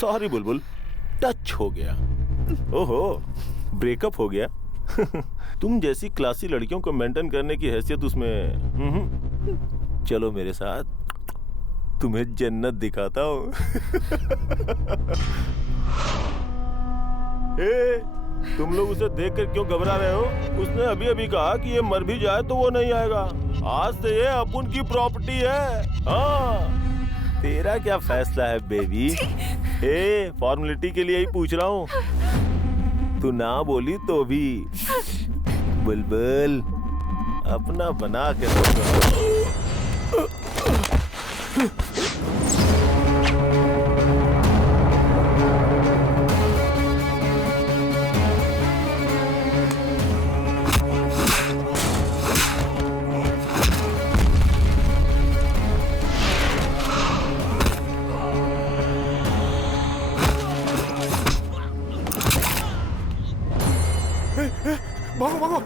Sorry बुलबुल, touch हो गया। ओहो, ब्रेकअप हो गया। तुम जैसी क्लासी लड़कियों को मेंटेन करने की हैसियत उसमें। चलो मेरे साथ, तुम्हें जन्नत दिखाता हूँ। तुम लोग उसे देखकर क्यों घबरा रहे हो? उसने अभी अभी कहा कि ये मर भी जाए तो वो नहीं आएगा। आज से ये अपन की प्रॉपर्टी है। हाँ, तेरा क्या फैसला है बेबी? फॉर्मेलिटी के लिए ही पूछ रहा हूँ। तू ना बोली तो भी बुलबुल अपना बना के रखो। भागो भागो।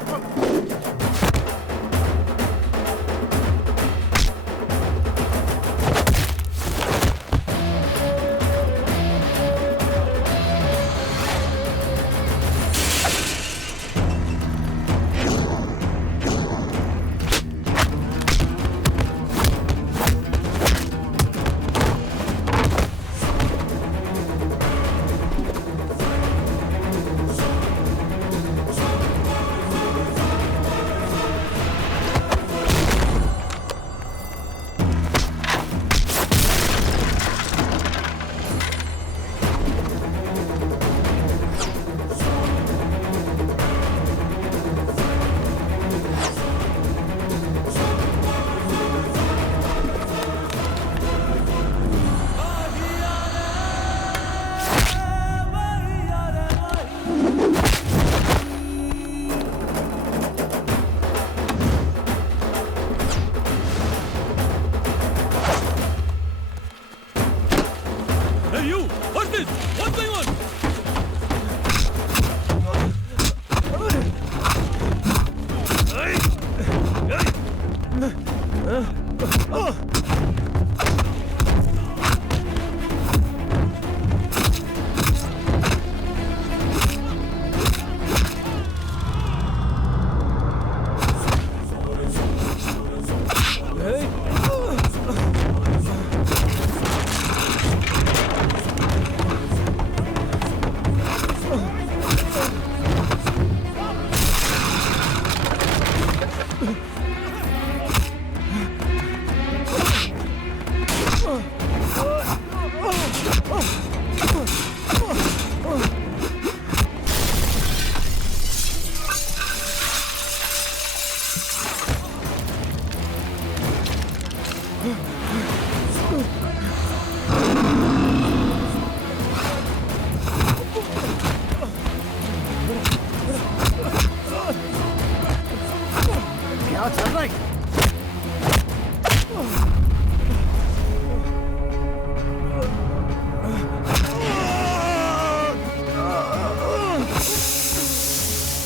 क्या चल रहा है?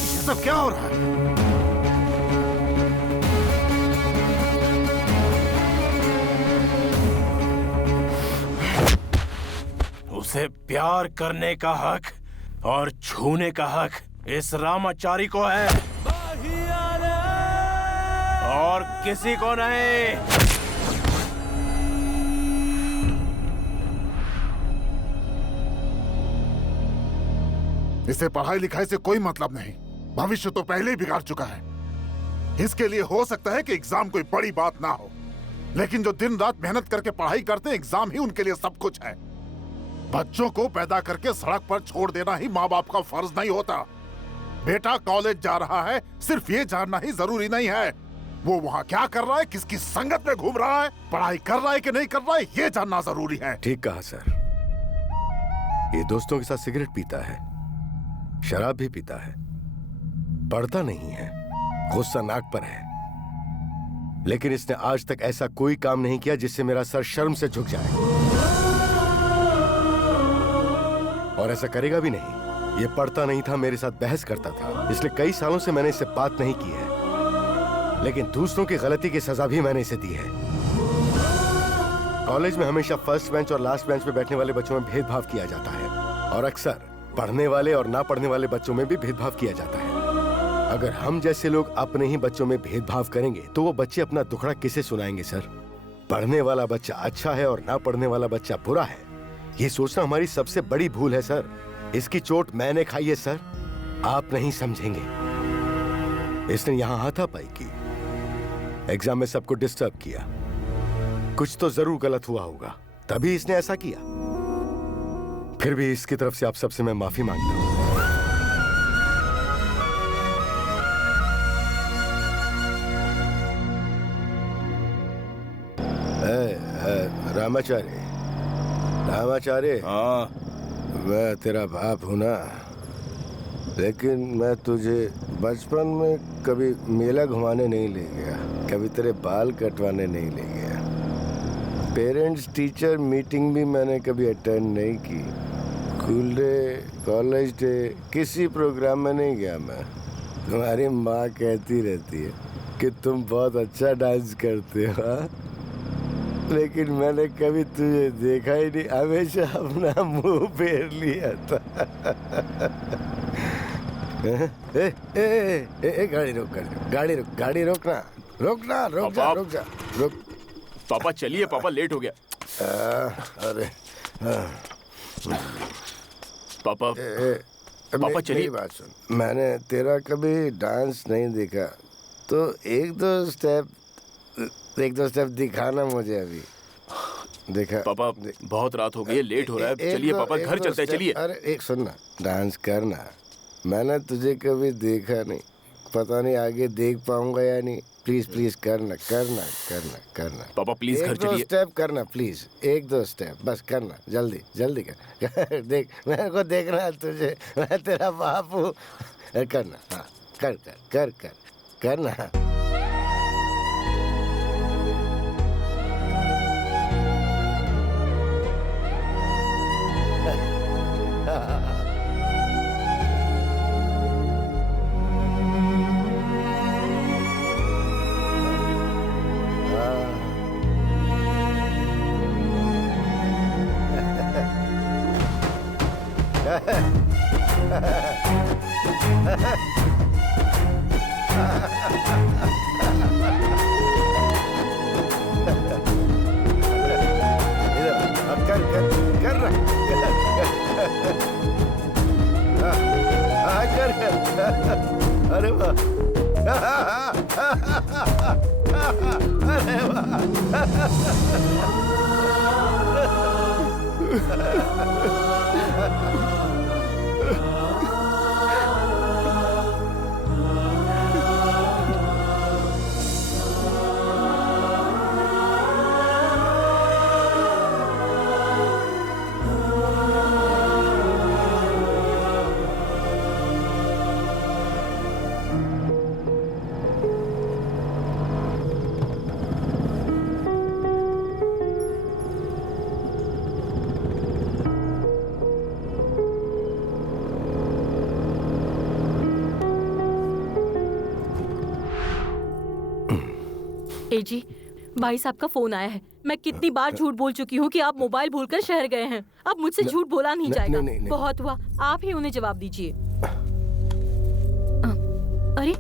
ये सब क्या हो रहा है? उसे प्यार करने का हक और छूने का हक इस रामाचारी को है और किसी को नहीं। इसे पढ़ाई लिखाई से कोई मतलब नहीं, भविष्य तो पहले ही बिगाड़ चुका है। इसके लिए हो सकता है कि एग्जाम कोई बड़ी बात ना हो, लेकिन जो दिन रात मेहनत करके पढ़ाई करते हैं, एग्जाम ही उनके लिए सब कुछ है। बच्चों को पैदा करके सड़क पर छोड़ देना ही माँ बाप का फर्ज नहीं होता। बेटा कॉलेज जा रहा है, सिर्फ ये जानना ही जरूरी नहीं है वो वहाँ क्या कर रहा है, किसकी संगत में घूम रहा है, पढ़ाई कर रहा है कि नहीं कर रहा है, ये जानना जरूरी है। ठीक कहा सर। ये दोस्तों के साथ सिगरेट पीता है, शराब भी पीता है, पढ़ता नहीं है, गुस्सा नाक पर है, लेकिन इसने आज तक ऐसा कोई काम नहीं किया जिससे मेरा सर शर्म से झुक जाए, और ऐसा करेगा भी नहीं। ये पढ़ता नहीं था, मेरे साथ बहस करता था, इसलिए कई सालों से मैंने इससे बात नहीं की है, लेकिन दूसरों की गलती की सजा भी मैंने इसे दी है। कॉलेज में हमेशा फर्स्ट बेंच और लास्ट बेंच पे बैठने वाले बच्चों में भेदभाव किया जाता है और अक्सर पढ़ने वाले और ना पढ़ने वाले बच्चों में भी भेदभाव किया जाता है। अगर हम जैसे लोग अपने ही बच्चों में भेदभाव करेंगे तो वो बच्चे अपना दुखड़ा किसे सुनाएंगे सर? पढ़ने वाला बच्चा अच्छा है और ना पढ़ने वाला बच्चा बुरा है, ये सोचना हमारी सबसे बड़ी भूल है सर। इसकी चोट मैंने खाई है सर, आप नहीं समझेंगे। इसने यहाँ हाथापाई की, एग्जाम में सबको डिस्टर्ब किया, कुछ तो जरूर गलत हुआ होगा, तभी इसने ऐसा किया। फिर भी इसकी तरफ से आप सबसे मैं माफी मांगता हूं। रामाचार्य, रामाचार्य, हाँ मैं तेरा बाप हूं ना, लेकिन मैं तुझे बचपन में कभी मेला घुमाने नहीं ले गया, कभी तेरे बाल कटवाने नहीं ले गया, पेरेंट्स टीचर मीटिंग भी मैंने कभी अटेंड नहीं की, स्कूल डे, कॉलेज डे, किसी प्रोग्राम में नहीं गया मैं। तुम्हारी माँ कहती रहती है कि तुम बहुत अच्छा डांस करते हो, हाँ? लेकिन मैंने कभी तुझे देखा ही नहीं, हमेशा अपना मुंह फेर लिया था। गाड़ी रोक, गाड़ी रोक, गाड़ी रोकना, रोकना, रोक जा, रोक जा, रोक। पापा चलिए, पापा लेट हो गया। अरे पापा पापा चलिए। मेरी बात सुन, मैंने तेरा कभी डांस नहीं देखा, तो एक दो स्टेप दिखाना मुझे अभी। देखा पापा, बहुत रात हो गई है, लेट हो रहा है, चलिए पापा घर चलते हैं, चलिए। अरे एक सुनना, डांस करना, मैंने तुझे कभी देखा नहीं, पता नहीं आगे देख पाऊंगा या नहीं, प्लीज प्लीज करना करना करना करना। पापा प्लीज घर चलिए। एक दो स्टेप करना प्लीज, एक दो स्टेप बस करना, जल्दी जल्दी कर। देख, मेरे को देखना है तुझे, मैं तेरा बाप हूँ, करना, हाँ कर कर कर कर करना। अरे वाह, अरे वाह। ए जी, भाई साहब का फोन आया है। मैं कितनी बार झूठ बोल चुकी हूँ कि आप मोबाइल भूलकर शहर गए हैं। अब मुझसे झूठ बोला नहीं जाएगा। नहीं। बहुत हुआ, आप ही उन्हें जवाब दीजिए। अरे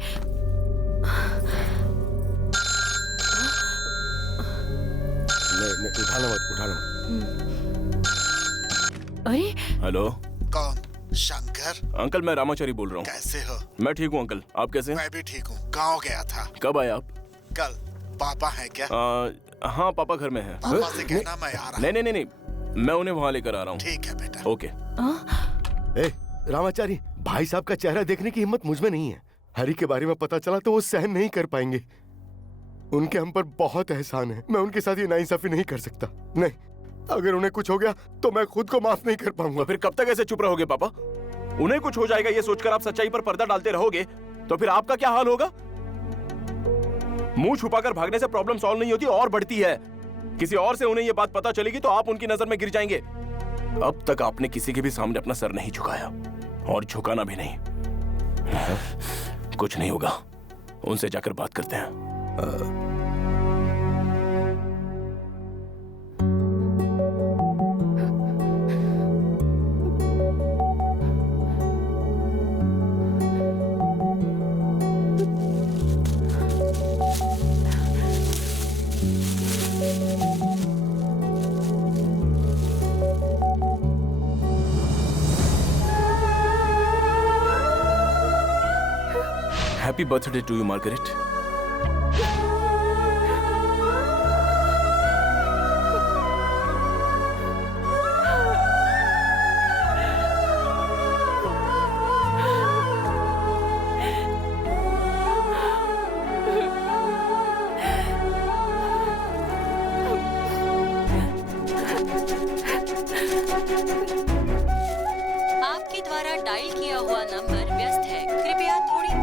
नहीं, उठाना मत। अरे हेलो, कौन? शंकर? अंकल मैं रामाचारी बोल रहा हूँ। कैसे हो? मैं ठीक हूँ अंकल, आप कैसे हैं? मैं भी ठीक हूँ। गाँव गया था। कब आए आप? कल। पापा है क्या? हाँ पापा घर में हैं। पापा से कहना मैं आ रहा हूँ। नहीं, मैं उन्हें वहाँ लेकर आ रहा हूँ। ठीक है बेटा। ओके। रामाचारी, भाई साहब का चेहरा देखने की हिम्मत मुझ में नहीं है। हरी के बारे में पता चला तो वो सहन नहीं कर पाएंगे। उनके हम पर बहुत एहसान है, मैं उनके साथ ये नाइंसाफी नहीं कर सकता। नहीं, अगर उन्हें कुछ हो गया तो मैं खुद को माफ नहीं कर पाऊंगा। फिर कब तक ऐसे चुप रहोगे पापा? उन्हें कुछ हो जाएगा ये सोचकर आप सच्चाई पर पर्दा डालते रहोगे तो फिर आपका क्या हाल होगा? मुंह छुपाकर भागने से प्रॉब्लम सॉल्व नहीं होती और बढ़ती है। किसी और से उन्हें ये बात पता चलेगी तो आप उनकी नजर में गिर जाएंगे। अब तक आपने किसी के भी सामने अपना सर नहीं झुकाया और झुकाना भी नहीं। कुछ नहीं होगा, उनसे जाकर बात करते हैं। Happy birthday to you Margaret. आपके द्वारा डायल किया हुआ नंबर व्यस्त है, कृपया थोड़ी।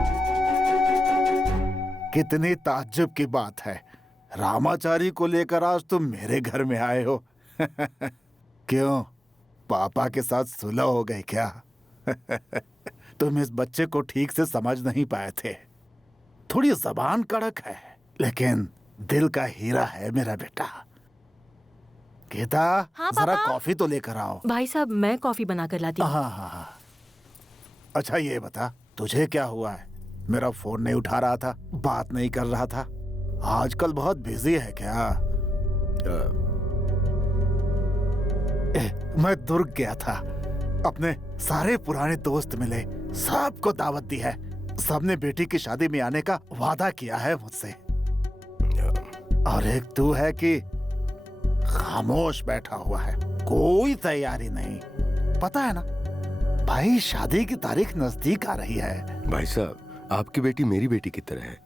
कितनी ताज्जुब की बात है, रामाचारी को लेकर आज तुम मेरे घर में आए हो। क्यों, पापा के साथ सुलह हो गई क्या? तुम इस बच्चे को ठीक से समझ नहीं पाए थे। थोड़ी जबान कड़क है, लेकिन दिल का हीरा है मेरा बेटा। गीता, हाँ, जरा पापा? कॉफी तो लेकर आओ। भाई साहब, मैं कॉफी बना कर लाती हूँ। हाँ। अच्छा ये बता, तुझे क्या हुआ है? मेरा फोन नहीं उठा रहा था, बात नहीं कर रहा था। आजकल बहुत बिजी है क्या? मैं दुर्ग गया था, अपने सारे पुराने दोस्त मिले, सबको दावत दी है। सबने बेटी की शादी में आने का वादा किया है मुझसे। और एक तू है कि खामोश बैठा हुआ है, कोई तैयारी नहीं। पता है ना भाई, शादी की तारीख नजदीक आ रही है। भाई साहब, आपकी बेटी मेरी बेटी की तरह है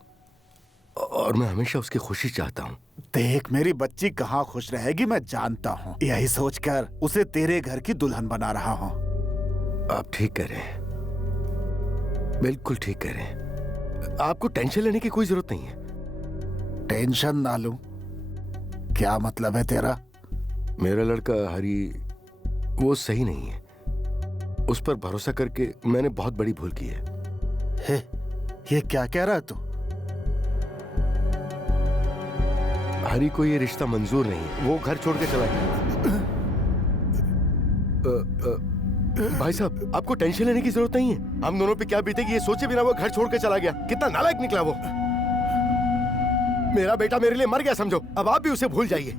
और मैं हमेशा उसकी खुशी चाहता हूँ। देख, मेरी बच्ची कहाँ खुश रहेगी मैं जानता हूँ। यही सोचकर उसे तेरे घर की दुल्हन बना रहा हूँ। आप ठीक कह रहे हैं, बिल्कुल ठीक कह रहे हैं। आपको टेंशन लेने की कोई जरूरत नहीं है। टेंशन ना लूं? क्या मतलब है तेरा? मेरा लड़का हरी वो सही नहीं है। उस पर भरोसा करके मैंने बहुत बड़ी भूल की है। हे, ये क्या कह रहा है तू? हरी को ये रिश्ता मंजूर नहीं है, वो घर छोड़ के चला गया। भाई साहब, आपको टेंशन लेने की जरूरत नहीं है। हम दोनों पे क्या बीतेगी ये सोचे बिना वो घर छोड़ के चला गया। कितना नालायक निकला वो। मेरा बेटा मेरे लिए मर गया समझो। अब आप भी उसे भूल जाइए।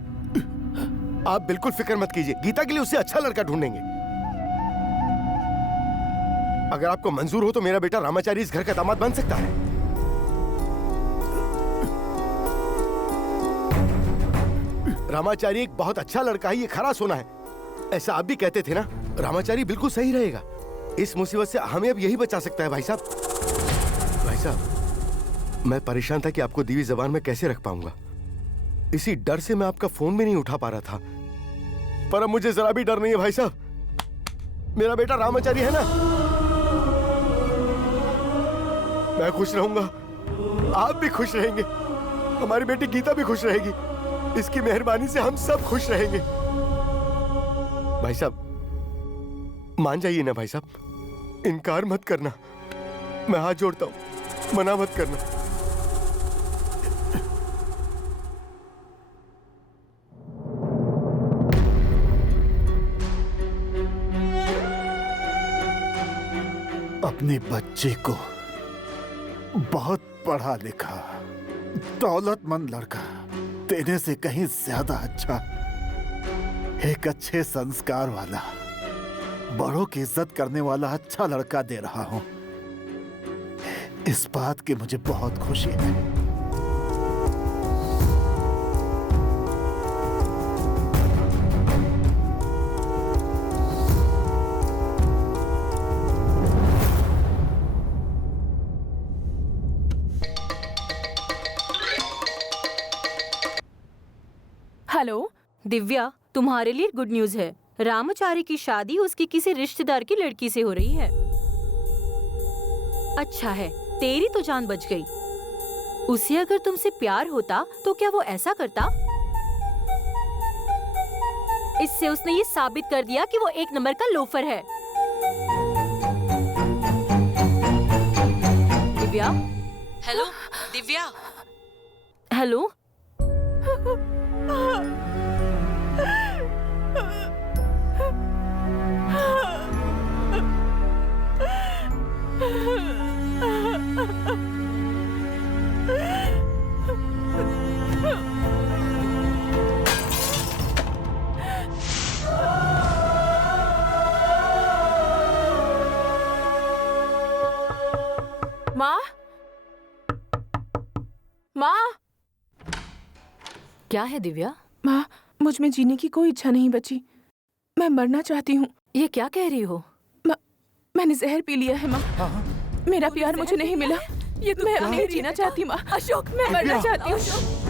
आप बिल्कुल फिक्र मत कीजिए, गीता के लिए उससे अच्छा लड़का ढूंढेंगे। अगर आपको मंजूर हो तो मेरा बेटा रामाचारी इस घर का दामाद बन सकता है। रामाचारी एक बहुत अच्छा लड़का है, ये खरा सोना है। ऐसा आप भी कहते थे ना। रामाचारी बिल्कुल सही रहेगा। इस मुसीबत से हमें अब यही बचा सकता है। भाई साहब, भाई साहब, मैं परेशान था कि आपको दीवी जबान में कैसे रख पाऊंगा। इसी डर से मैं आपका फोन भी नहीं उठा पा रहा था। पर अब मुझे जरा भी डर नहीं है भाई साहब। मेरा बेटा रामाचारी है ना, मैं खुश रहूंगा, आप भी खुश रहेंगे, हमारी बेटी गीता भी खुश रहेगी। इसकी मेहरबानी से हम सब खुश रहेंगे। भाई साहब, मान जाइए ना भाई साहब, इनकार मत करना। मैं हाथ जोड़ता हूं, मना मत करना। अपनी बच्ची को बहुत पढ़ा लिखा दौलतमंद लड़का देने से कहीं ज्यादा अच्छा, एक अच्छे संस्कार वाला, बड़ों की इज्जत करने वाला अच्छा लड़का दे रहा हूं। इस बात की मुझे बहुत खुशी है। हेलो दिव्या, तुम्हारे लिए गुड न्यूज है। रामाचारी की शादी उसकी किसी रिश्तेदार की लड़की से हो रही है। अच्छा है, तेरी तो जान बच गई। उसे अगर तुमसे प्यार होता तो क्या वो ऐसा करता? इससे उसने ये साबित कर दिया कि वो एक नंबर का लोफर है। दिव्या। हेलो दिव्या। हेलो। माँ, माँ, क्या है दिव्या? माँ, मुझ में जीने की कोई इच्छा नहीं बची। मैं मरना चाहती हूँ। ये क्या कह रही हो? मैंने जहर पी लिया है माँ। मेरा प्यार मुझे नहीं मिला। ये तो मैं अब नहीं जीना चाहती माँ। अशोक, मैं मरना चाहती हूँ।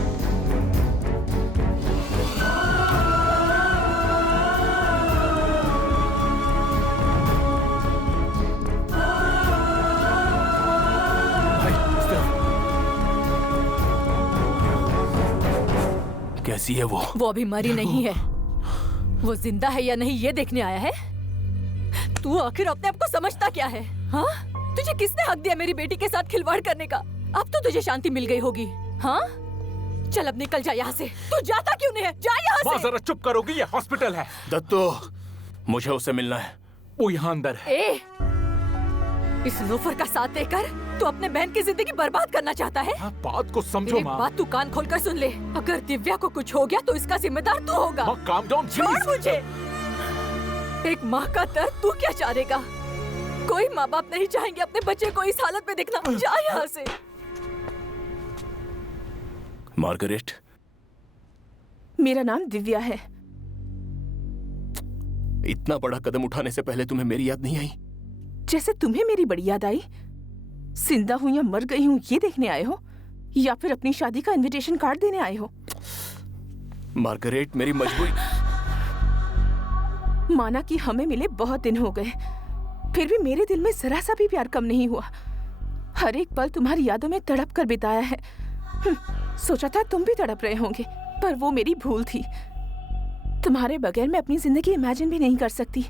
कैसी है वो? वो अभी मरी नहीं है। वो जिंदा है या नहीं ये देखने आया है। तू आखिर अपने आप को समझता क्या है? हाँ? तुझे किसने हक दिया मेरी बेटी के साथ खिलवाड़ करने का? अब तो तुझे शांति मिल गई होगी। हाँ? चल अब निकल जा यहाँ से। तू जाता क्यों नहीं है? जा यहाँ से। जरा चुप करोगी? ये हॉस्पिटल है। दत्तो, मुझे उससे मिलना है। वो यहाँ अंदर है। इस लोफर का साथ देकर तू अपने बहन की जिंदगी बर्बाद करना चाहता है? बात को समझो एक बात तू कान खोलकर सुन ले। अगर दिव्या को कुछ हो गया तो इसका जिम्मेदार तू होगा। काम डाउन छोड़ मुझे। एक माँ का दर्द तू क्या चाहेगा? कोई माँ बाप नहीं चाहेंगे अपने बच्चे को इस हालत में देखना। जा यहाँ से। मार्गरेट, मेरा नाम दिव्या है। इतना बड़ा कदम उठाने से पहले तुम्हें मेरी याद नहीं आई? जैसे तुम्हें मेरी बड़ी याद आई। जिंदा हूँ या मर गई हूँ ये देखने आए हो, या फिर अपनी शादी का इनविटेशन कार्ड देने आए हो? मार्गरेट, मेरी मजबूरी। माना कि हमें मिले बहुत दिन हो गए, फिर भी मेरे दिल में जरा सा भी प्यार कम नहीं हुआ। हर एक पल तुम्हारी यादों में तड़प कर बिताया है। सोचा था तुम भी तड़प रहे होंगे, पर वो मेरी भूल थी। तुम्हारे बगैर मैं अपनी जिंदगी इमेजिन भी नहीं कर सकती।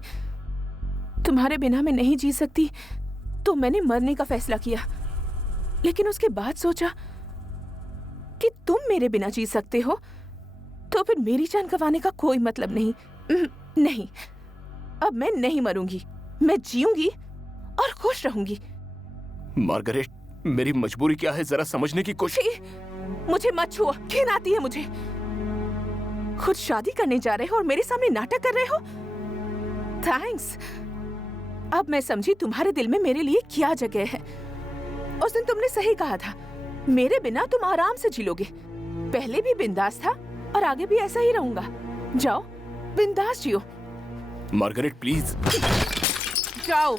तुम्हारे बिना मैं नहीं जी सकती, तो मैंने मरने का फैसला किया। लेकिन उसके बाद सोचा कि तुम मेरे बिना जी सकते हो, तो फिर मेरी जान गंवाने का कोई मतलब नहीं। नहीं, अब मैं नहीं मरूंगी। मैं जीऊंगी और खुश रहूंगी। मार्गरेट, मेरी मजबूरी क्या है जरा समझने की कोशिश। मुझे मत छुओ, घिन आती है मुझे। खुद शादी करने जा रहे हो और मेरे सामने नाटक कर रहे हो। थैंक्स। अब मैं समझी तुम्हारे दिल में मेरे लिए क्या जगह है। उस दिन तुमने सही कहा था, मेरे बिना तुम आराम से जी लोगे। पहले भी बिंदास था और आगे भी ऐसा ही रहूंगा। जाओ, बिंदास जियो। Margaret please. जाओ।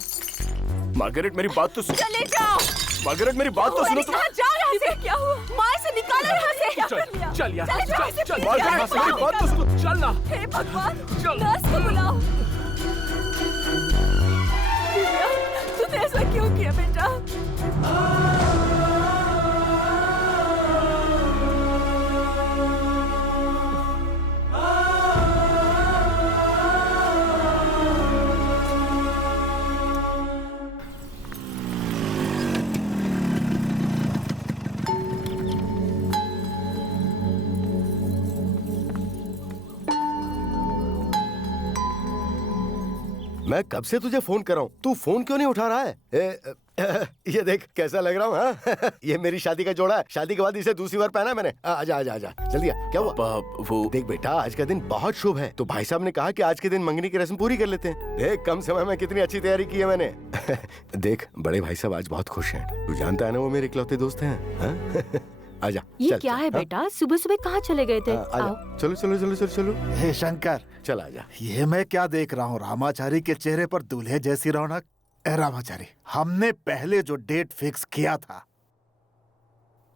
मार्गरेट, मेरी बात तो सुनो। चले जाओ। मार्गरेट, मेरी बात तो सुनो। जाओ यहाँ से। क्या हुआ? माँ से निकालो यहाँ से। चल यार, चल। चल। मार्गरेट, मेरी बात तो सुनो। चल ना। हे भगवान, नर्स को बुलाओ। दिव्या, तूने ऐसा क्यों किया बेटा? मैं कब से तुझे फोन कर रहा हूँ, तू फोन क्यों नहीं उठा रहा है? ये देख कैसा लग रहा हूँ। हाँ? ये मेरी शादी का जोड़ा है। शादी के बाद इसे दूसरी बार पहना मैंने। आजा आजा आजा, जल्दी आ। क्या हुआ? वो देख बेटा, आज का दिन बहुत शुभ है, तो भाई साहब ने कहा कि आज के दिन मंगनी की रस्म पूरी कर लेते हैं। देख कम समय में कितनी अच्छी तैयारी की है मैंने। देख बड़े भाई साहब आज बहुत खुश हैं। तू जानता है ना वो मेरे इकलौते दोस्त हैं। आजा। ये चल, क्या चल, है हाँ? बेटा? सुबह सुबह कहाँ चले गए थे? आजा। आओ। चलो चलो चलो चलो चलो। हे शंकर, चल आजा। ये मैं क्या देख रहा हूँ? रामाचारी के चेहरे पर दूल्हे जैसी रौनक। ए रामाचारी, हमने पहले जो डेट फिक्स किया था,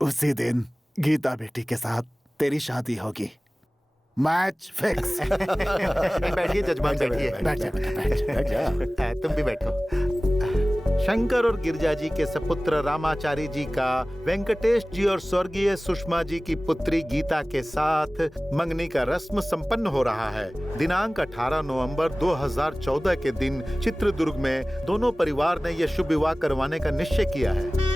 उसी दिन गीता बेटी के साथ तेरी शादी होगी। Match fix. बैठिए जजमान, बैठिए। बैठ जा बेटा, बैठ जा। तुम भी बैठो। शंकर और गिरजा जी के सपुत्र रामाचारी जी का वेंकटेश जी और स्वर्गीय सुषमा जी की पुत्री गीता के साथ मंगनी का रस्म संपन्न हो रहा है। दिनांक 18 नवंबर 2014 के दिन चित्रदुर्ग में दोनों परिवार ने यह शुभ विवाह करवाने का निश्चय किया है।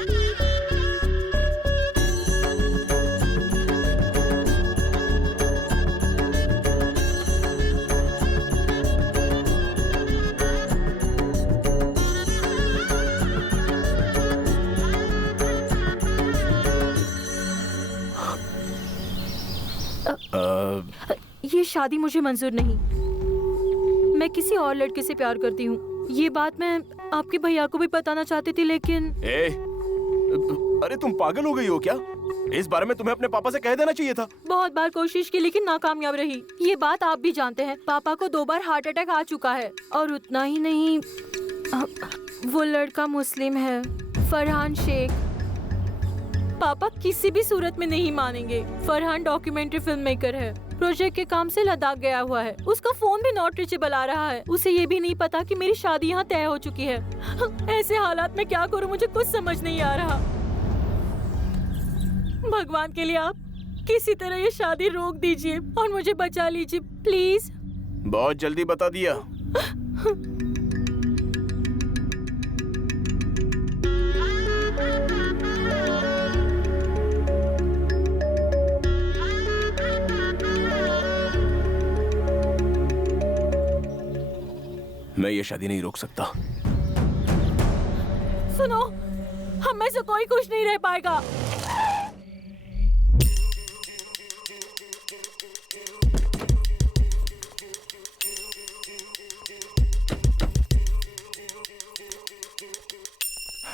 ये शादी मुझे मंजूर नहीं। मैं किसी और लड़के से प्यार करती हूँ। ये बात मैं आपके भैया को भी बताना चाहती थी, लेकिन अरे तुम पागल हो गई हो क्या? इस बारे में तुम्हें अपने पापा से कह देना चाहिए था। बहुत बार कोशिश की लेकिन नाकामयाब रही। ये बात आप भी जानते हैं। पापा को 2 बार हार्ट अटैक आ चुका है और उतना ही नहीं, वो लड़का मुस्लिम है, फरहान शेख। पापा किसी भी सूरत में नहीं मानेंगे। फरहान डॉक्यूमेंट्री फिल्म मेकर है, प्रोजेक्ट के काम से लद्दाख गया हुआ है। उसका फोन भी नॉट रीचेबल आ रहा है। उसे ये भी नहीं पता कि मेरी शादी यहाँ तय हो चुकी है। ऐसे हालात में क्या करूँ, मुझे कुछ समझ नहीं आ रहा। भगवान के लिए आप किसी तरह ये शादी रोक दीजिए और मुझे बचा लीजिए प्लीज। बहुत जल्दी बता दिया। मैं ये शादी नहीं रोक सकता। सुनो, हम में से कोई खुश नहीं रह पाएगा।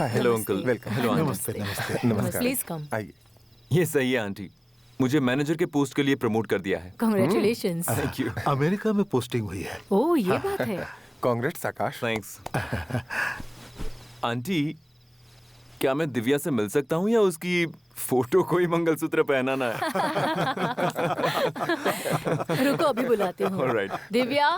Hello uncle. Welcome. Hello aunty. नमस्ते नमस्ते नमस्कार। Please come. आइए। ये सही है आंटी, मुझे मैनेजर के पोस्ट के लिए प्रमोट कर दिया है। कांग्रेचुलेशंस। Thank you. अमेरिका में पोस्टिंग हुई है। ओह, ये बात है। कांग्रेट्स आकाश। थैंक्स। आंटी, क्या मैं दिव्या से मिल सकता हूँ या उसकी फोटो को ही मंगलसूत्र पहनाना है? रुको, अभी बुलाती हूँ। Alright. Divya.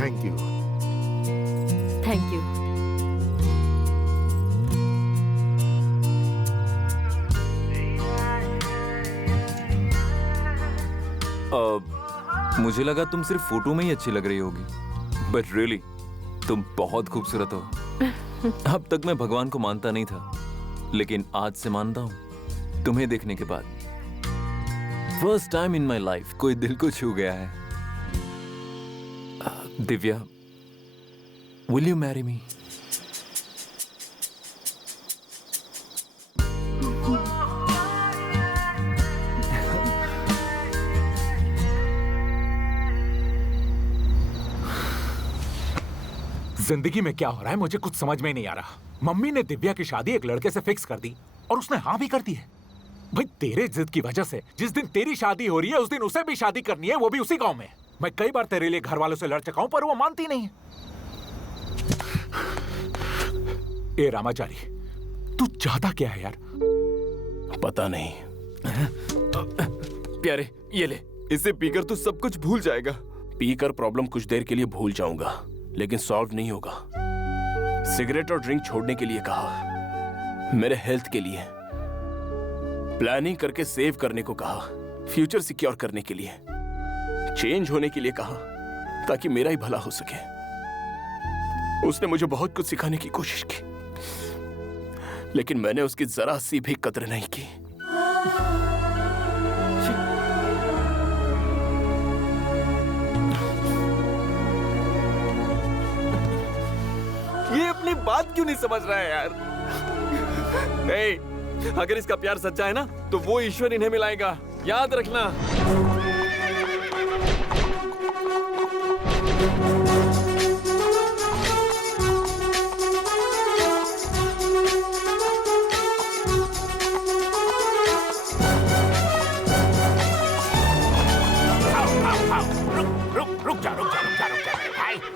Thank you. Thank you. मुझे लगा तुम सिर्फ फोटो में ही अच्छी लग रही होगी, बट रियली तुम बहुत खूबसूरत हो। अब तक मैं भगवान को मानता नहीं था, लेकिन आज से मानता हूँ तुम्हें देखने के बाद। First time in my life कोई दिल को छू गया है। Divya, will you marry me? जिंदगी में क्या हो रहा है मुझे कुछ समझ में नहीं आ रहा। मम्मी ने दिव्या की शादी एक लड़के से फिक्स कर दी और उसने हाँ भी कर दी है। भाई तेरे जिद की वजह से जिस दिन तेरी शादी हो रही है उस दिन उसे भी शादी करनी है, वो भी उसी गांव में। मैं कई बार तेरे लिए घर वालों से लड़ चुका हूं पर वो मानती नहीं है। ए रामाचारी, तू चाहता क्या है यार? पता नहीं। प्यारे, ये ले, इसे पीकर तू सब कुछ भूल जाएगा। पीकर प्रॉब्लम कुछ देर के लिए भूल जाऊंगा, लेकिन सॉल्व नहीं होगा। सिगरेट और ड्रिंक छोड़ने के लिए कहा, मेरे हेल्थ के लिए। प्लानिंग करके सेव करने को कहा, फ्यूचर सिक्योर करने के लिए। चेंज होने के लिए कहा, ताकि मेरा ही भला हो सके। उसने मुझे बहुत कुछ सिखाने की कोशिश की, लेकिन मैंने उसकी जरा सी भी कदर नहीं की। ये अपनी बात क्यों नहीं समझ रहा है यार? नहीं, अगर इसका प्यार सच्चा है ना, तो वो ईश्वर इन्हें मिलाएगा, याद रखना।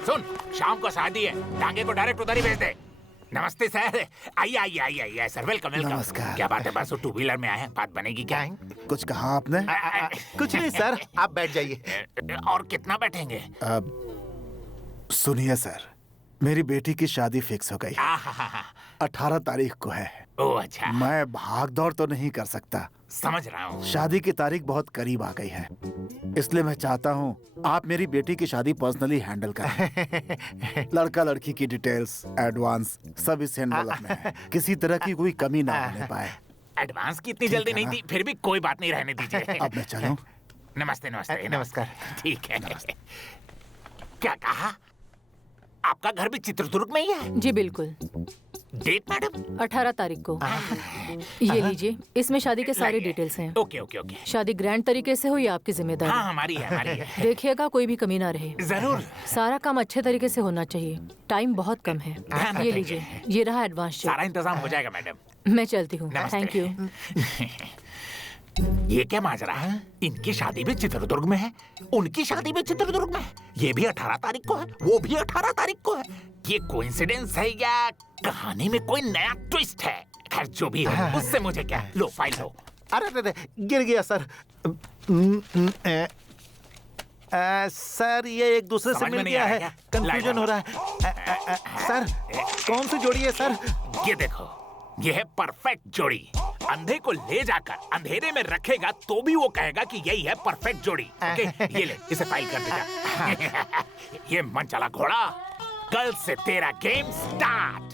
सुन, शाम को शादी है, टांगे को डायरेक्ट उधर ही भेज दे। नमस्ते सर। आइए आइए आइए आइए सर, वेलकम वेलकम। नमस्कार। क्या बात है, बस वो टू व्हीलर में आए हैं, बात बनेगी क्या? कुछ कहा आपने? कुछ नहीं सर, आप बैठ जाइए। और कितना बैठेंगे? अब सुनिए सर, मेरी बेटी की शादी फिक्स हो गई। 18 तारीख को है। ओह अच्छा। मैं भाग दौड़ तो नहीं कर सकता, समझ रहा हूँ। शादी की तारीख बहुत करीब आ गई है, इसलिए मैं चाहता हूँ आप मेरी बेटी की शादी पर्सनली हैंडल करें। लड़का लड़की की डिटेल्स, एडवांस सब इस एनवेलप में है। किसी तरह की कोई कमी ना होने पाए। एडवांस की इतनी जल्दी नहीं थी, फिर भी कोई बात नहीं, रहने दीजिए। अब मैं चलूं? नमस्ते नमस्ते नमस्कार। ठीक है। क्या कहा? आपका घर भी चित्रदुर्ग में ही है? जी बिल्कुल। Date madam? 18 तारीख को। ये लीजिए, इसमें शादी के सारे डिटेल्स हैं। Okay okay okay. शादी ग्रैंड तरीके से हो ये आपकी जिम्मेदारी। हाँ हमारी है, हमारी है। देखिएगा कोई भी कमी ना रहे। जरूर। सारा काम अच्छे तरीके से होना चाहिए, टाइम बहुत कम है। ध्यान ये रखेंगे। लीजिए, ये रहा एडवांस चेक। सारा इंतजाम हो जाएगा मैडम। मैं चलती हूँ। नमस्ते। Thank you. ये क्या माजरा है? इनकी शादी भी चित्रदुर्ग में है, उनकी शादी भी चित्रदुर्ग में है। ये भी 18 तारीख को है, वो भी 18 तारीख को है। ये कोइंसिडेंस है या कहानी में कोई नया ट्विस्ट है? खैर जो भी हो, उससे मुझे क्या? लो फाइल लो। अरे अरे गिर गया सर। सर ये एक दूसरे से समझ में मिल नहीं गया आया है, क्या? कंफ्यूजन हो रहा है। सर कौन सी जोड़ी है सर? ये देखो, ये है परफेक्ट जोड़ी। अंधे को ले जाकर अंधेरे में रखेगा तो भी वो कहेगा कि यही है परफेक्ट जोड़ी। ओके, ये ले, इसे फाइल कर देगा। ये मन चला घोड़ा, कल से तेरा गेम स्टार्ट।